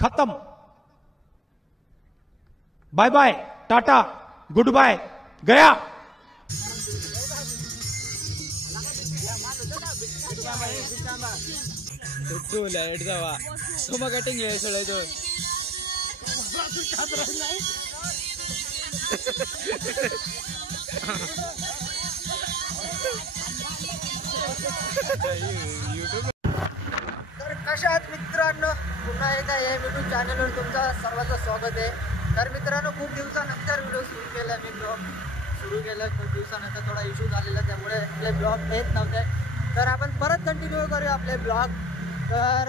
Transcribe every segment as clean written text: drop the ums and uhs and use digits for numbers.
खत्म। Bye bye, tata, good bye, गया। Light जावा सोमा कटिंग आहे सगळं तो तर कशा आहात मित्रांनो, पुन्हा एकदा या युट्यूब चॅनलवर तुमचं सर्वांचं स्वागत आहे। तर मित्रांनो, खूप दिवसानंतर व्हिडिओ सुरू केला मी, ब्लॉग सुरू केला खूप दिवसानंतर, थोडा इश्यू झालेला त्यामुळे आपले ब्लॉग येत नव्हते। तर आपण परत कंटिन्यू करूया आपले ब्लॉग। तर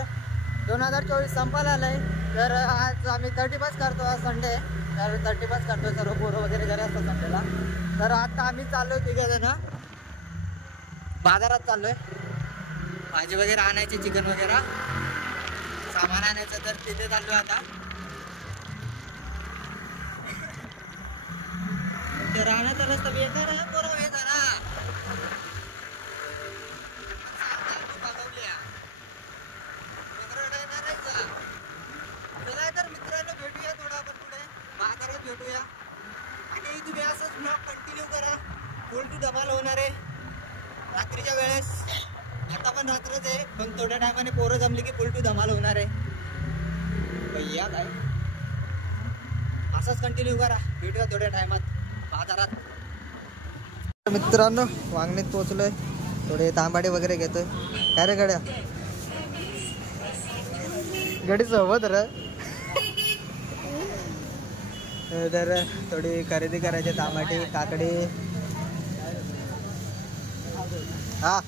2024 संपायला आलं आहे, तर आज आम्ही 31 करतो, आज संडे, तर 31 करतो, सर्व पोरं वगैरे घरी असतात संडेला। तर आता आम्ही चाललो आहे तिघेजण बाजारात चाललो आहे, भाजी वगैरे आणायची, चिकन वगैरे सामान आणायचं, तर तिथे चाललो आता। ते राहण्याचा रस्ता येतं ना, बरोबर येतं ना, तर मित्रांनो भेटूया थोडा आपण पुढे बाजारात भेटूया, आणि तुम्ही असंच ब्लॉग कंटिन्यू करा, फुल टू धमाल होणार आहे रात्रीच्या वेळेस। आता पण रात्रच आहे, पण थोड्या टायमाने पोरं जमली की फुल टू धमाल होणार आहे भैया। काय असंच कंटिन्यू करा, भेटूया थोड्या टायमात बाजारात। मित्रांनो, वांगणीत पोहोचलोय, थोडे तांबाडे वगैरे घेतोय। काय रे गड्या, गडी सोबत र, तर थोडी खरेदी करायची, तांबाटी, काकडी। हाँ,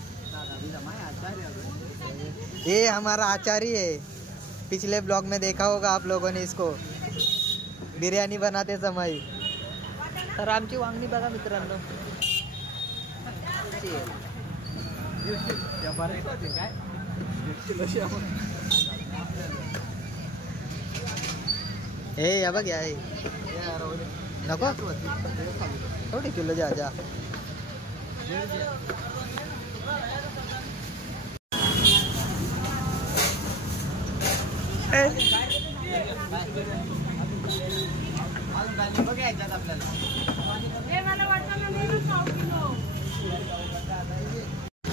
ये हमारा आचार्य है, पिछले ब्लॉग में देखा होगा आप लोगों ने इसको, बिरयानी बनाते समय। तर आमची वांगणी बघा मित्रांनो, हे या बघ, या नको थोडी किलो जा जा।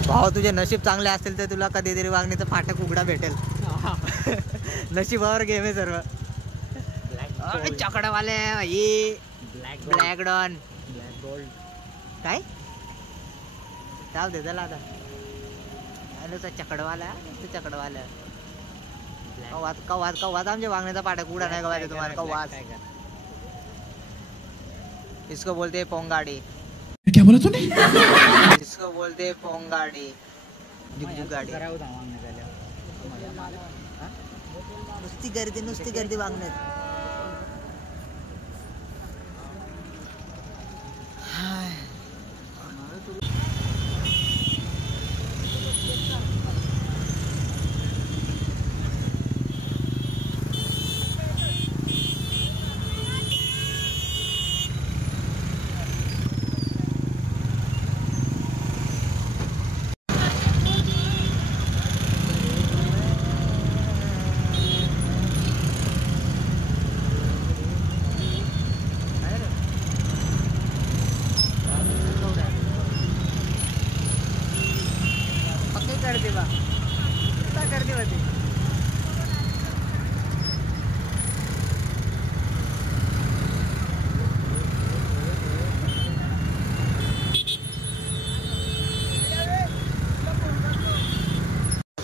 भाऊ, तुझे नशीब चांगले असतील तर तुला कधीतरी वांगणीचं फाटक उघडा भेटेल। नशिबावर गेम आहे सर्व। चकडावाले ही ब्लॅक डॉन, ब्लॅक गोल्ड काय चाल दे त्याला आता, चकडवाला चकडवाला कवाद आमच्या वांगण्याचा पाठक उडा नाही गवायचा तुम्हाला कवाद। इसको बोलते हैं पोंगाड़ी। क्या बोला तूने? इसको बोलते हैं पोंगाड़ी, जुगजुग गाड़ी। नुसती गर्दी वांगण्यात।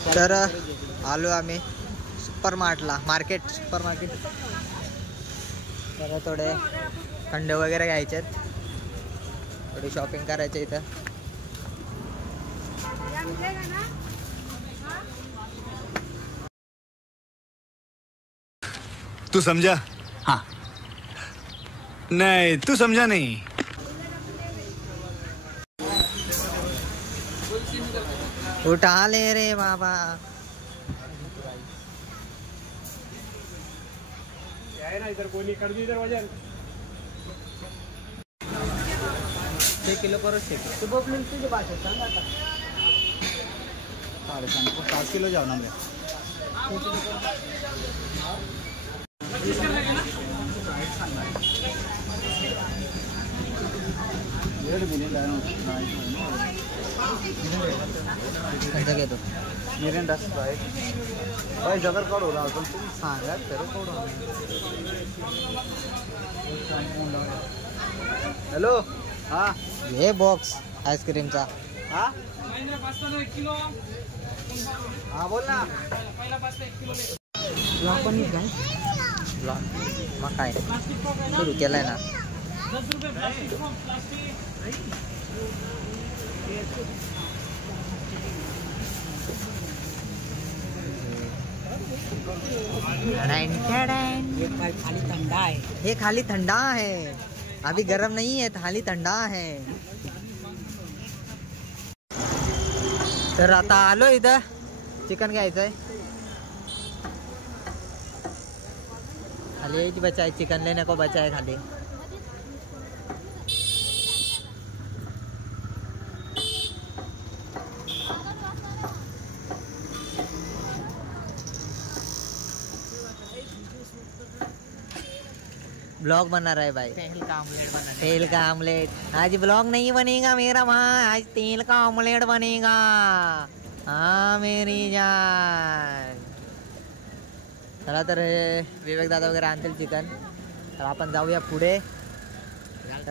तर आलो आम्ही सुपर मार्केट। तर थोडे थंड वगैरे घ्यायचे, थोडी शॉपिंग करायची इथं। तू समझा? हाँ। नहीं, तू समझा नहीं। उठा ले रे बाबा। इधर कोणी कर दी इधर वजन 6 किलो करो 6 किलो तो बोल तुझे बात है सांग आता 5 किलो जाओ ना मैं घेतो मिरिंडा स्प्राइट भाई जबर काढू लागल तुम्ही सांगा तर काढू हॅलो हा हे बॉक्स आईस्क्रीमचा हा हा बोल ना ब्लॉग पण काय ब्लॉग मग काय सुरू केलाय ना खाली ठंडा है, ये खाली ठंडा है, अभी गर्म नहीं है, खाली ठंडा है. तर आता आलो इथं चिकन घ्यायचंय. खाली यायची बच्चा आहे चिकन लेने को बच्चा आहे खाली. ब्लॉग बना रहा है भाई. तेल का आमलेट. आज ब्लॉग नहीं बनेगा मेरा भाई, आज तेल का आमलेट बनेगा. हाँ मेरी जान. चला तर विवेक दादा वगैरे आणतील चिकन. तर आपण जाऊया पुढे.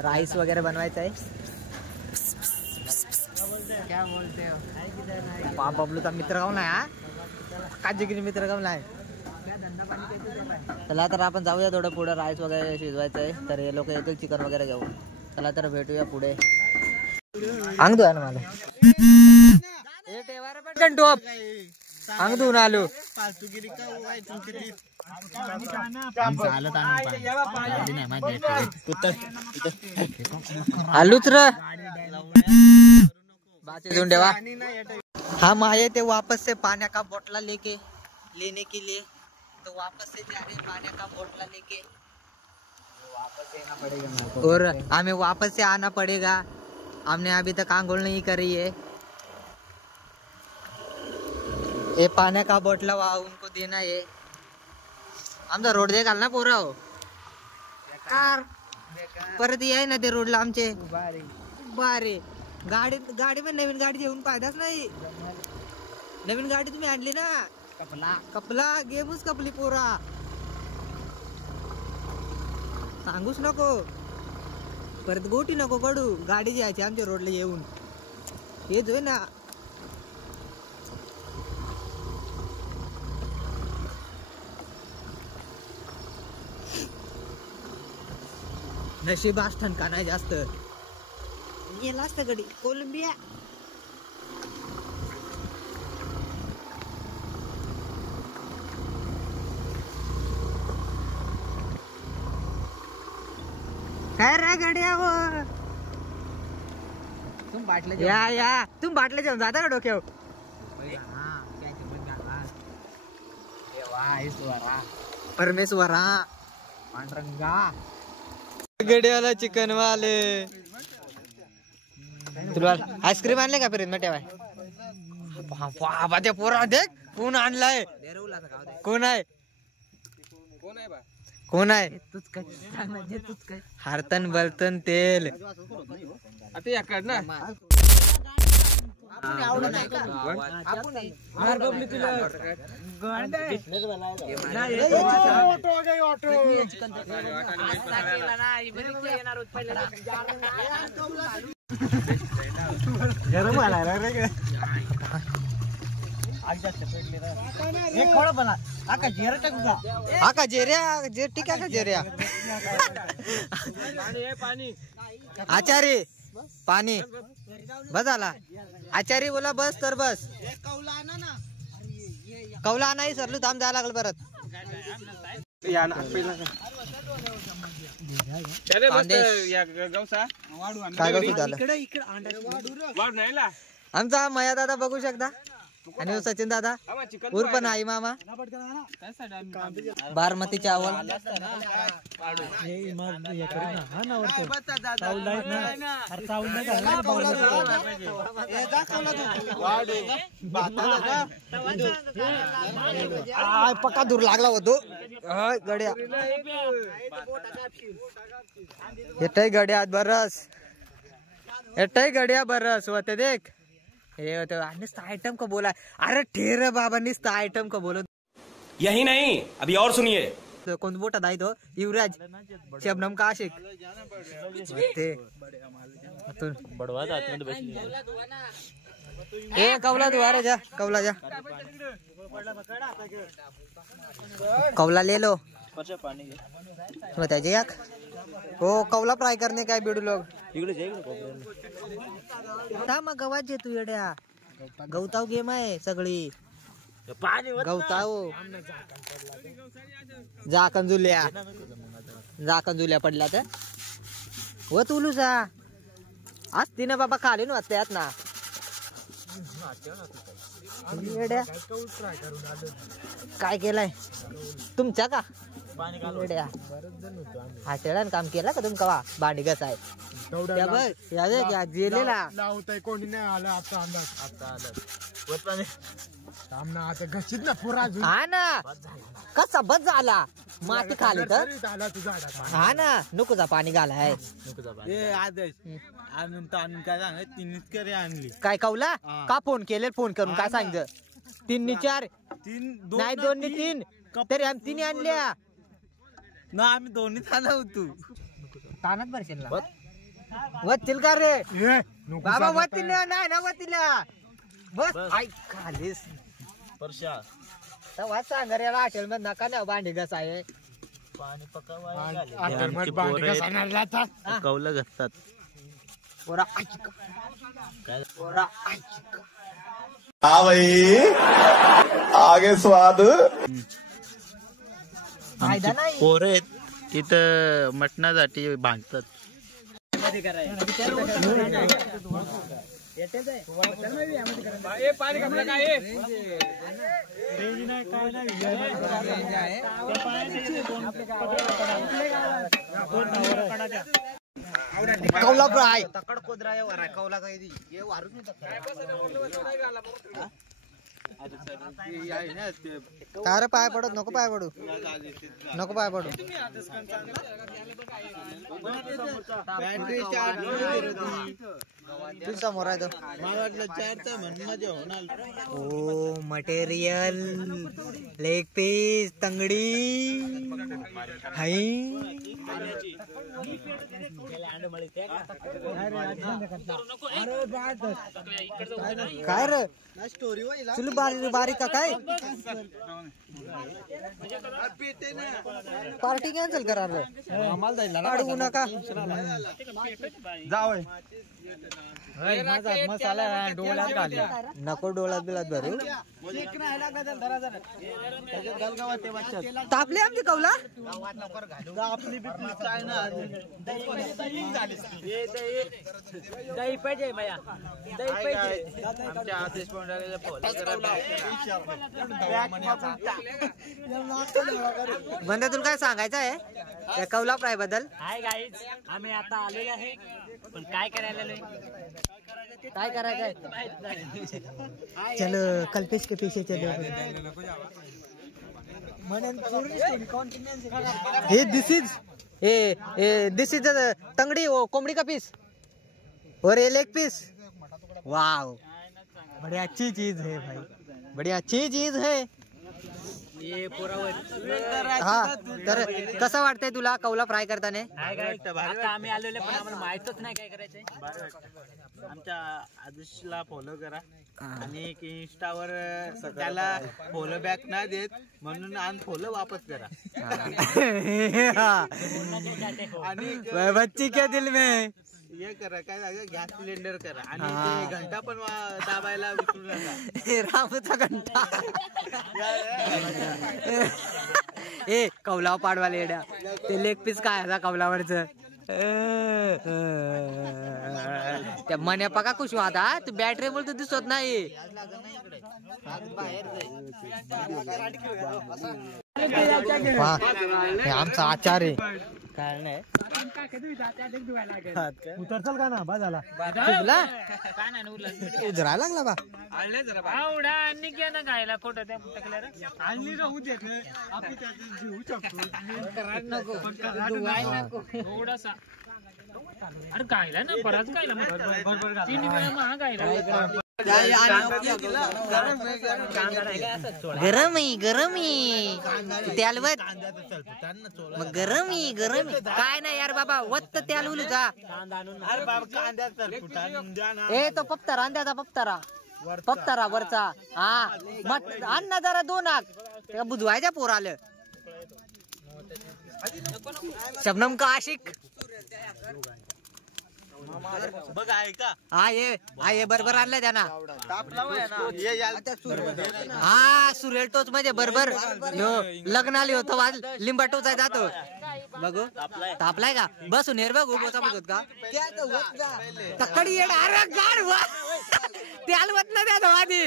राईस वगैरे बनवायचं आहे. क्या बोलते हो बबलूचा मित्र काऊन आहे हा. काजीगिरी मित्र काऊन आहे. चला तर आपण जाऊया थोडं पुढे. राईस वगैरे शिजवायचं आहे. तर हे लोक येतील चिकन वगैरे घेऊन. चला तर भेटूया पुढे. अंग धुवा ना मला. पटकन टोप अंग धुवून आलो. आलूच र बाचे धुवून ठेवा. हम आए थे वापस से पानी का बोतला लेने के लिए. तो वापस से जा रहे हैं पानी का बोतला लेके. और हमें वापस से आना पड़ेगा. हमने अभी तक आंघोल नहीं करी है. ये पानी का बोतला वहाँ उनको देना है. आमचा रोड दे घाल ना पोरा हो. परत याय ना ते रोडला आमचे बारे. गाडी पण नवीन गाडी घेऊन पाहिदाच नाही. नवीन गाडी तुम्ही आणली ना. कपला गेमच कपली पोरा. सांगूच नको. परत गोटी नको कडू. गाडी घ्यायची आमच्या रोडला येऊन. हेच होय ना. नशीब आज ठणका नाही जास्त. गेला असतं गडी कोलंबिया. काय रे गड्या वो. तुम बाटले घेऊन जाता का डोक्यावर. परमेश्वरा पांडुरंगा. गड्याला चिकन वाले. तुला आईस्क्रीम आणले का फिरत ठेवाय. बाबा ते पोरा देख कोण आणलाय. कोण आहे कोण आहे. हारतन बर्तन तेल. आता याकड ना गरम आला रे. आका जेर्या ठीक आहे का जेर्या. आचारी पाणी बस आला. आचारी बोला बस तर बस. कौला नाही सरलू थांब जायला लागल परत. आमचा मया दादा बघू शकता. आणि हो सचिन दादा उर्फ नाही मामा बारमती चावल पक्का दूर लागला होतो गड्या येतय गड्यात बरस होते देख हे होतं निस्ता आइटम का बोला अरे ठेर बाबा निस्ता आइटम का बोलो यही नहीं अभी और सुनिए कोण मोठा दाई तो युवराज शबनम का आशिक ते ए कौला तू अरे जा कौला जा कौला ले लो बताइए याक हो कौला फ्राय करने काय बेडू लोग मग गवात जे तू येड्या गवताव गेम आहे सगळी गवताव जाकन जुल्या पडल्या तर व तुलू जा आज तिने बाबा खाली वाचत्यात ना येड्या काय केलंय तुमच्या का येड्या हाटेळान काम केलं का तुमका भांडी घसाय कोणी नाही आलं आता अंदाज आता घशीत ना पुरा हा ना कसा बस झाला माती खाली तर तुझा हा ना नको जा पाणी घालाय आणली काय कौला का फोन केले फोन करून काय सांगितलं 3 4 नाही 2 3 तरी आम्ही 3 आणल्या ना आम्ही दोन्ही थाना होतो तानात भरशील ना वत्तील का रे बाबा वत्तील नाही ना वत्तीला बस ऐक खालीस परशा तेव्हा सांग रे हॉटेल मध्ये नका ना भांडी घसाय पाणी कौला घसतात पोरा ऐक पोरा ऐक हाँ भाई आगे स्वाद फायदा नाही पोरे इथं मटणासाठी भांगतात कौला फ्राय तकड कोदरा वर कौला काय दी ये वारू कार पाय पडत नको पाय पडू तू समोर आहे तो ओ मटेरियल लेग पीस तंगडी काय रे तुला बारीक का काय पार्टी कॅन्सल करा रे नका जावय मसाला डोळ्यात घाली नको डोळ्यात बिलात भरू तापले आमची कौला आपली काय ना दही पाहिजे माया दही पाहिजे आमच्या आदेश बंद तुला काय सांगायचं आहे या कौला फ्राय बद्दल हाय गाईज आम्ही आता आलेलो आहे पण काय करायला काय करायचंय चलो कल्पेश के पीछे चलो हे दिस इज तंगड़ी वो कोमड़ी का पीस और ये लेग पीस वाव बड़ी अच्छी चीज है भाई बड़ी अच्छी चीज है हा तर कसं वाटतंय तुला कौला फ्राय करताना आता आम्ही आलेले पण आम्हाला माहितच नाही काय करायचंय आमच्या आदेशला फॉलो करा आणि इंस्टावर त्याला फॉलो बॅक नाही देत म्हणून अनफॉलो वापस करा आणि बच्ची क्या दिल में हे करा काय झालं गॅस सिलेंडर करा आणि ते घंटा पण दाबायला विसरू नका रामचा घंटा ए कौलाव पाडवाले येड्या ते लेग पीस काय आता कौलावरच त्या मन्या पका खुश आता तू बॅटरी बोलतो दिसत नाही. आमचा आचार आहे काय नाही उतरचाल का ना बा झाला तुला उजरायला लागला बा आवडा आणि घ्या ना गायला खोटं त्या टाकल्या रे. आणली राहू देत आपण त्याचं जीव शकतो थोडासा अरे गायला ना बराच गायला मग 3 वेळा महाग गायला. गरम आहे त्यालवत मग गरम आहे काय नाही यार बाबा वत्त त्याल उलू जा. ए तो पप्तारा अंद्याचा पप्तारा वरचा हा मग अन्न जरा 2 आग बुधवायच्या पोरालं शबनम का आशिक बघ आहे का हा ये बरोबर आणलंय त्यांना हा सुरेल टोच म्हणजे बरोबर लग्न आली होतं वाज लिंबा टोचा जातो बघू तापलाय का बसून हेर बघू बोचा बघत का तक्कडी येड अरे गाड वा ते हलवत ना त्या आधी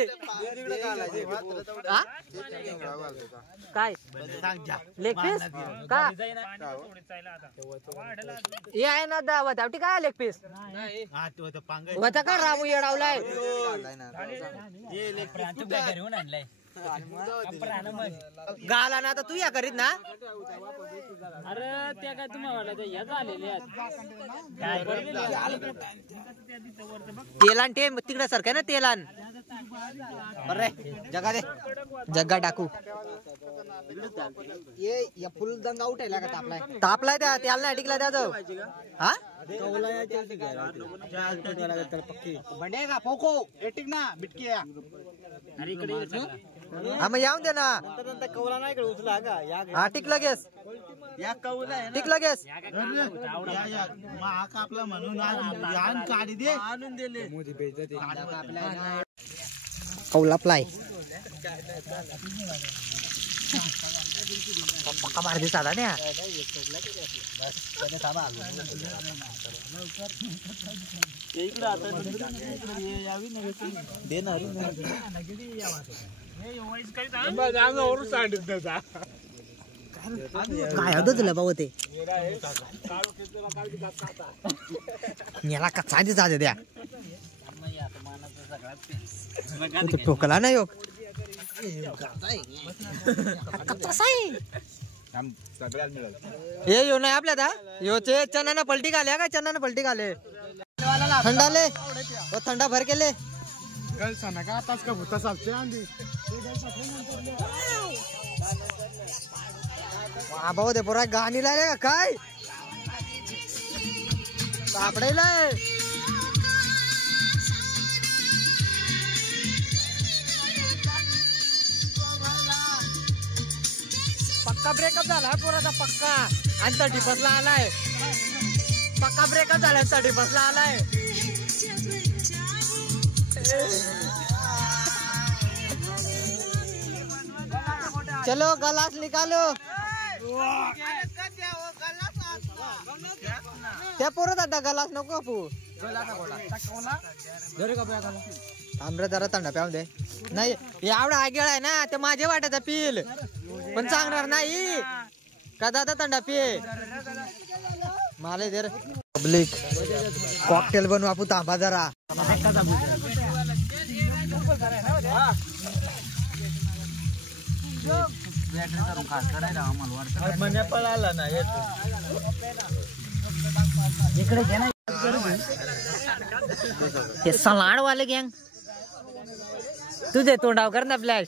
काय लेग पीस का हे आहे ना दावटी काय लेग पीस होता का रामू येडावलाय गाला ना तर तू या करीत ना अरे त्या काय तुम्हाला झालेले तेलान टे तिकडे सारखं ना तेलान अरे जगा दे जग्गा टाकू ये फुल दंगा उठायला का तापलाय त्या त्याला नाही टिकला त्याचं हा बंडेगा पोको एटिक ना बिटकिया अरे इकडे हा मग यावून दे ना कवला नाही इकडे उचला का हा टिक लगेच या कवला आहे टिक लगेच आपला म्हणून काढी दे आणून दिले कौला प्लाय पक्का मार दिसा ना काय होतं तुला भाऊ ते याला कच्चा दिसा द्या ठोकला नाही योग हे यो नाही आपल्या दा यो चे चना पलटी घाले का चना पलटी घाले थंडाले थंडा भर केले आताच का भूता सापचे आंधी भाऊ दे पोरा गाणी लायले का काय सापडायलाय पक्का ब्रेकअप झाला पोराचा पक्का आणि साठी बसला आलाय पक्का ब्रेकअप झाला साठी बसला आलाय चलो गलास निकालो त्या पोरत आता गलास नको कापू आमरा जरा थंडा प्याव दे नाही एवढा आगेळ आहे ना ते माझे वाटायचा पिल पण सांगणार नाही का दादा थंडा पिये मला दे पब्लिक कॉकटेल बनवू आपण थांबा जरा पळाला ना इकडे घे ना ते सलाड वाले गँग तुझे तोंडाव कर ना फ्लॅश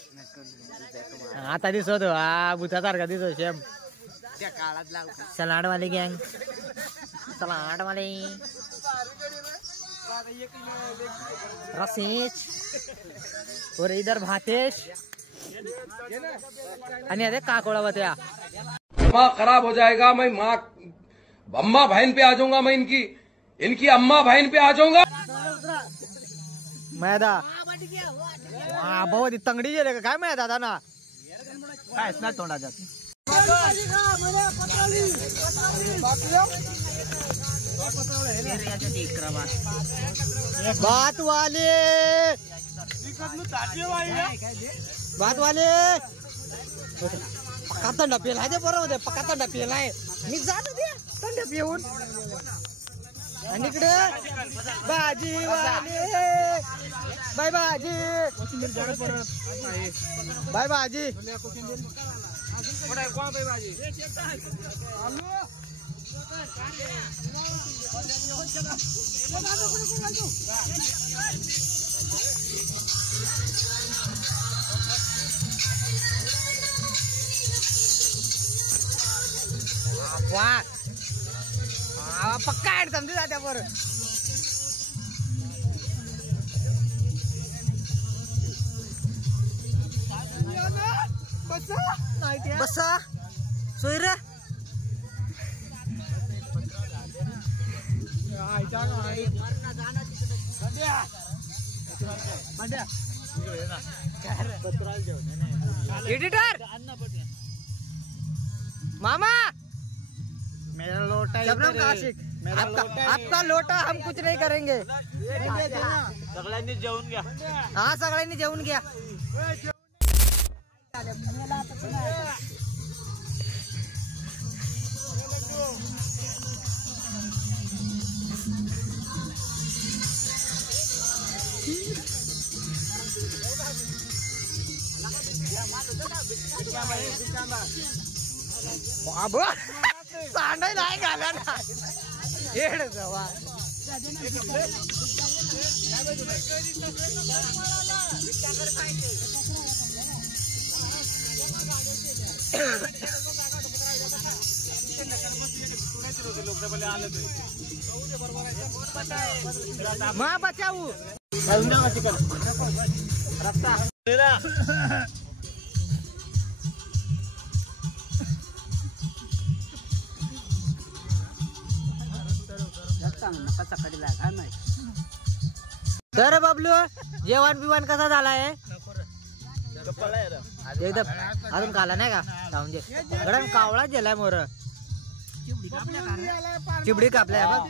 आता दिसतो हा भूतासारखा दिसतो शेम सलाड वाले गँग सलाड वाले रसेश और इधर भातेश आणि अरे काकोळा होत्या दिमाग खराब हो जाएगा मैं माँ अम्मा बहन पे आ जाऊंगा मैं इनकी अम्मा बहन पे आ जाऊंगा मैदा भाऊ ती तंगडी गेले का काय माहिती दादा ना काय ना तोंडाच्या भात वाले पक्का थंड पेला आहे बरोबर पक्का थंड पेला आहे मी जातो ते थंड पिऊन आणि इकडे भाजी वाले बाय भाजी बाय भाजी पक्का ऍड समजे जात्या बरं बसा सोयर एडिटर मामा मेरा लोटा शबनम का आशिक आपका लोटा हम कुछ नहीं करेंगे सगळ्यांनी जेवून घ्या हाँ सगळ्यांनी जेवून घ्या सांडाय नाही घाला ना येड जवा माँ बचाऊ तर बबलू जेवण बिवण कसा झालाय एकदम अजून काला नाही का जाऊन दे गडम कावळा गेलाय मोर चिबडी कापलाय बघ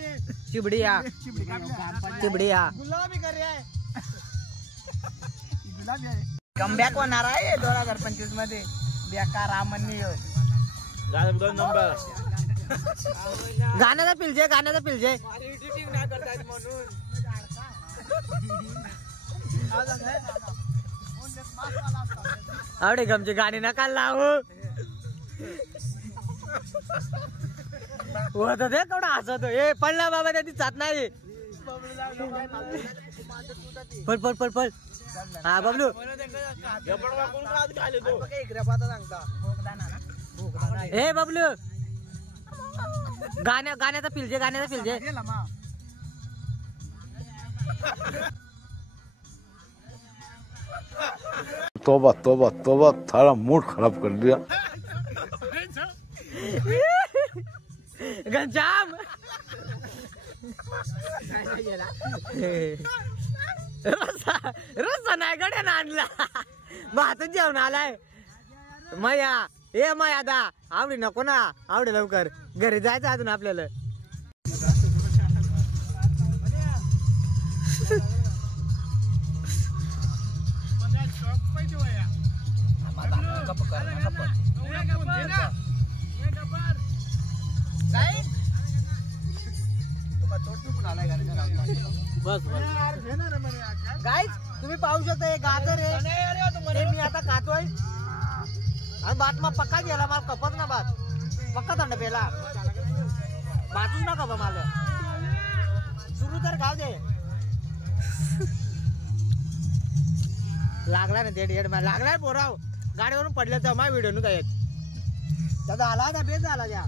चिबडी या कमबॅक होणार आहे 2025 मध्ये बेकार रामन दोन नंबर गाण्याचा पिलजे आवडे गमचे गाणे नका लावू होत ते केवढा हसत हे पडला बाबा त्या जात नाही पळ हा बबलू हे बबलू गाण्याचा पिलजे तोबा तोबा तोबा थारा मूड खराब कर दिया घनश्याम रस्ता नाही गड्यान आणला भातच जेवण आलाय मया ए मया दा आवडी नको ना आवडी लवकर घरी जायचं अजून आपल्याला गाईज तुम्ही पाहू शकता हे गाजर आहे मी आता खातोय आणि भात मग पक्का गेला मला कपत ना भात पक्का थंड पेला भातूच ना कपा मला सुरू तर खाऊ दे लागला ना डेड लागलाय पोराव गाडीवरून पडलं तर माझ्या व्हिडिओ नु काय त्याचा आला होता बेस झाला त्या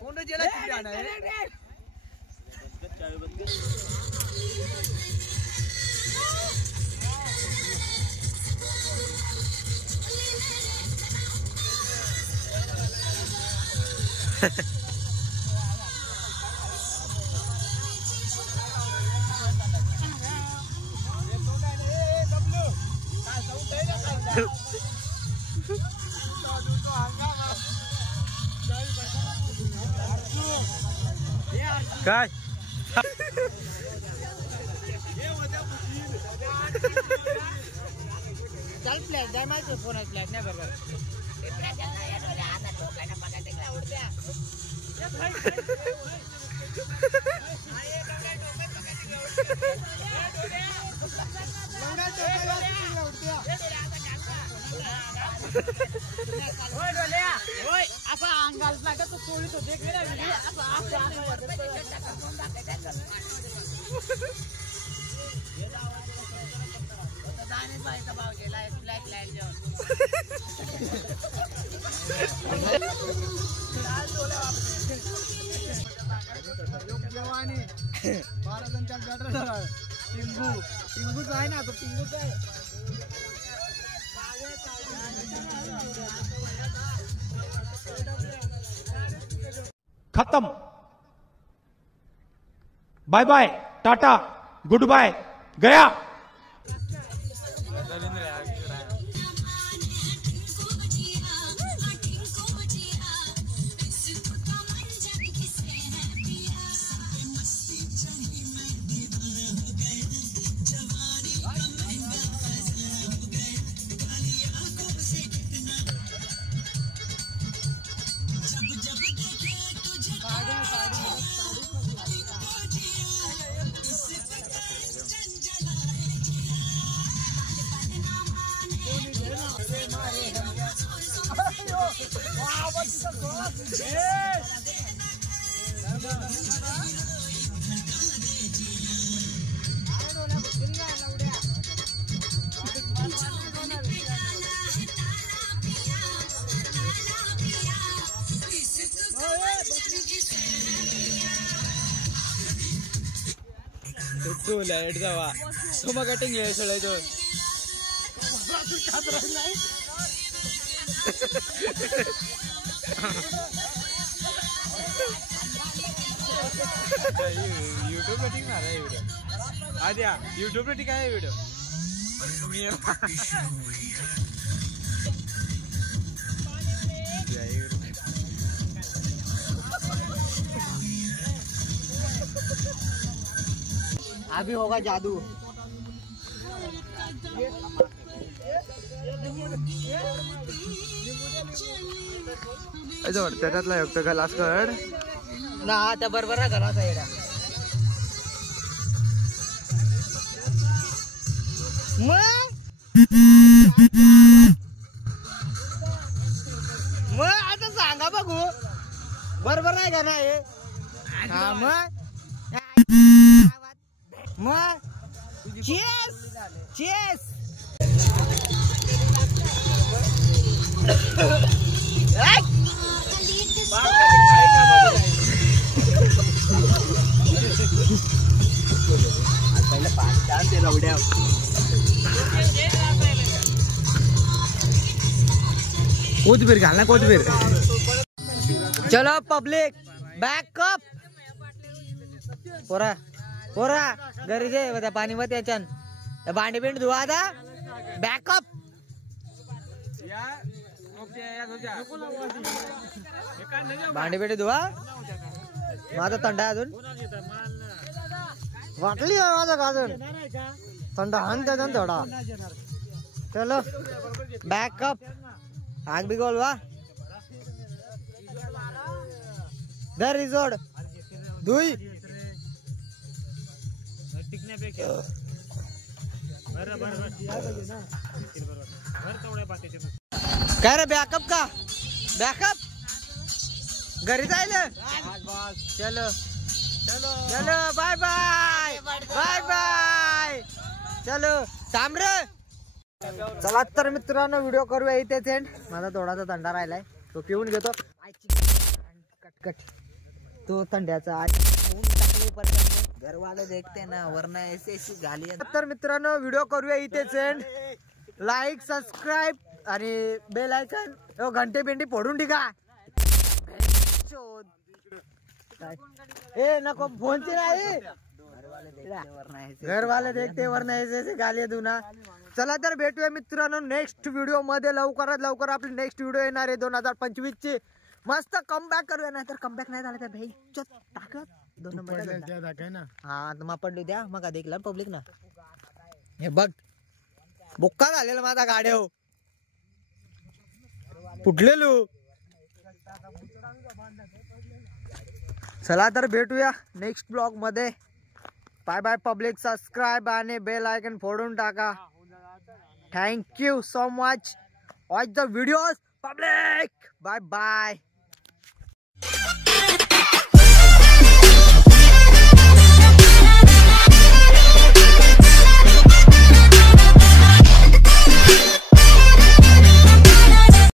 कोण जेला चिडी आना है काय चल फ्लॅग द्या माहिती फोन फ्लॅग नाही बरोबर असा अंगाला लागत तो चोळीत होते भाव गेला फ्लॅग लँड जेवण 12 जण त्याला बॅटर झाला टिंगूच आहे ना तो टिंगूच आहे खत्म bye bye tata good bye गया लाईट जावा तुम्हा कटिंग घ्याय सगळ्याचं युट्यूब ला टिकणार आहे व्हिडिओ आद्या युट्यूब ला टिक आहे व्हिडिओ अभी होगा जादू त्याच्यातला युक्त गलास कड ना त्या बरोबर ना घरात आहे मग आता सांगा बघू बरोबर नाही का ना हे मग चीज चीज कोथबीर घाल ना कोथबीर चलो पब्लिक बॅकअप पोरा पोरा घरी जे त्या पाणी मध्ये त्याच्यान भांडी बिंड धुवा आता बॅकअप भांडी बिंडी धुवा माझा थंड आहे अजून वाटली माझा अजून थंड हान त्याच्यान थोडा चलो बॅकअप आग भी गोलवा दर रिजोड धुई काय रे बॅकअप का बॅकअप घरी जायला चलो चलो बाय बाय बाय बाय चलो थांब रे चला तर मित्रांनो व्हिडिओ करूया इथेच एंड माझा थोडासा थंडा राहिलाय तो पिऊन घेतो कटकट तो थंड्याचा घरवाले देखते ना वरना ऐसी गाली तर मित्रांनो व्हिडिओ करूया इथेच एंड लाईक सबस्क्राईब आणि बेल आयकॉन घंटे बिंडी फोडून ठिका ए नको फोनची नाही घरवाले देखते वर नाही गाली दुना. चला तर भेटूया मित्रांनो नेक्स्ट व्हिडिओ मध्ये. लवकरात लवकर आपली नेक्स्ट व्हिडिओ येणार आहे 2025 ची. मस्त कमबॅक करूया. नाही तर कमबॅक नाही झाला तर भाई टाकत 2 नंबर हा मग पडली द्या मग देखला पब्लिक ना. हे बघ बुक्का झालेला माझा गाड्या फुटलेलो. चला तर भेटूया नेक्स्ट ब्लॉग मध्ये. Bye bye public. सबस्क्राईब आणि बेल आयकन फोडून टाका. Thank you so much. Watch the videos public. Bye bye.